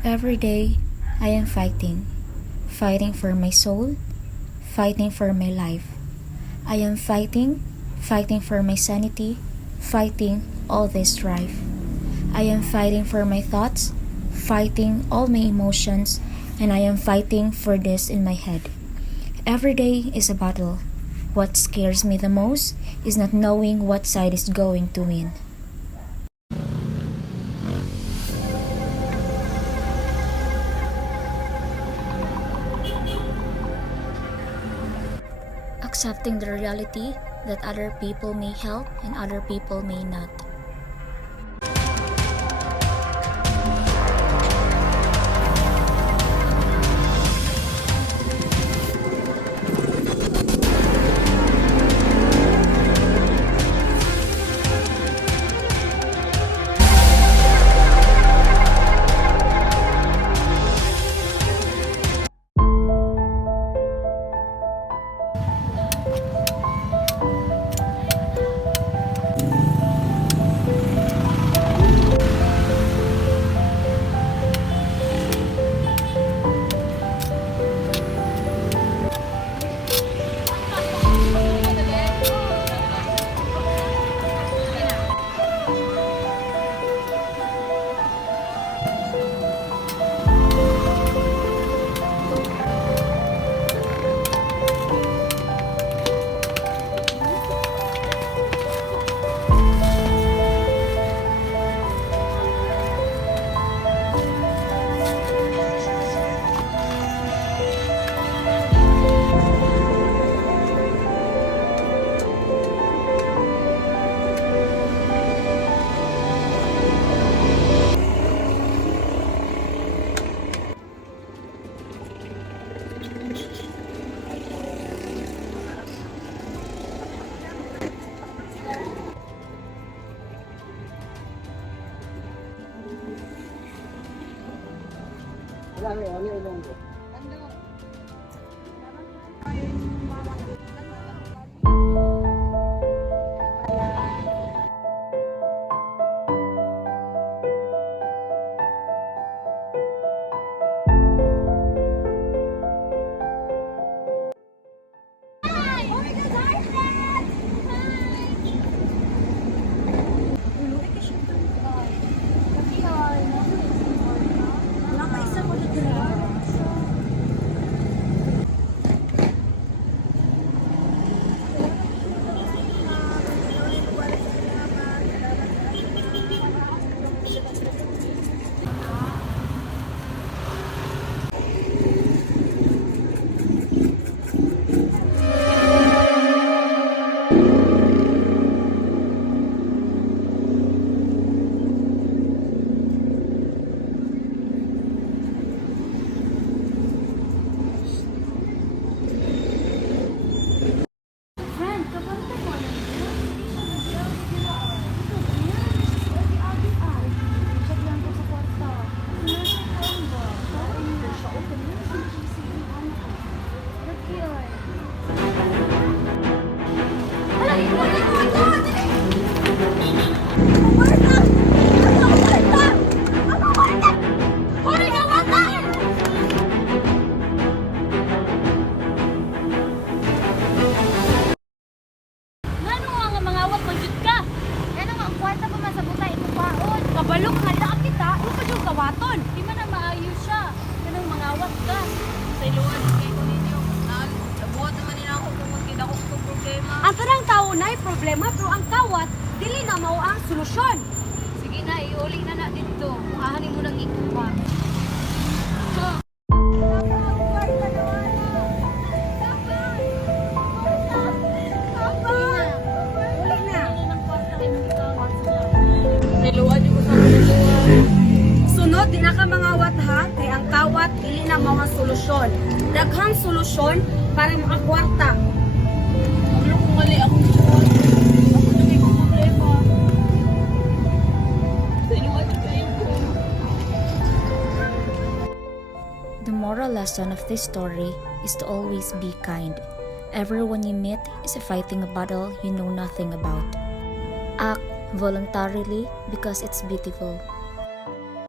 Every day, I am fighting. Fighting for my soul, fighting for my life. I am fighting for my sanity, fighting all this strife. I am fighting for my thoughts, fighting all my emotions, and I am fighting for this in my head. Every day is a battle. What scares me the most is not knowing what side is going to win. Accepting the reality that other people may help and other people may not. Kabalo ka handa kita, imo pa jud kawaton. Di man na maayo siya. Kanang mangawat ka. Sa iluan kay ko ninyo. Nabuhat naman nila ako kung kita ko itong problema. Ang tanang tao na problema pero ang kawat dili na mao ang solusyon. Sige na, iuling na dito. Ahanin mo nang ikuha. Sunod di na ka mangawat ha, kay ang kawat dili na mao ang solusyon. Daghang solusyon para makakwarta. Ano kung mali ako dito? Ako na may problema. Sa iluan kayo ko. The moral lesson of this story is to always be kind. Everyone you meet is fighting a battle you know nothing about. Act voluntarily because it's beautiful.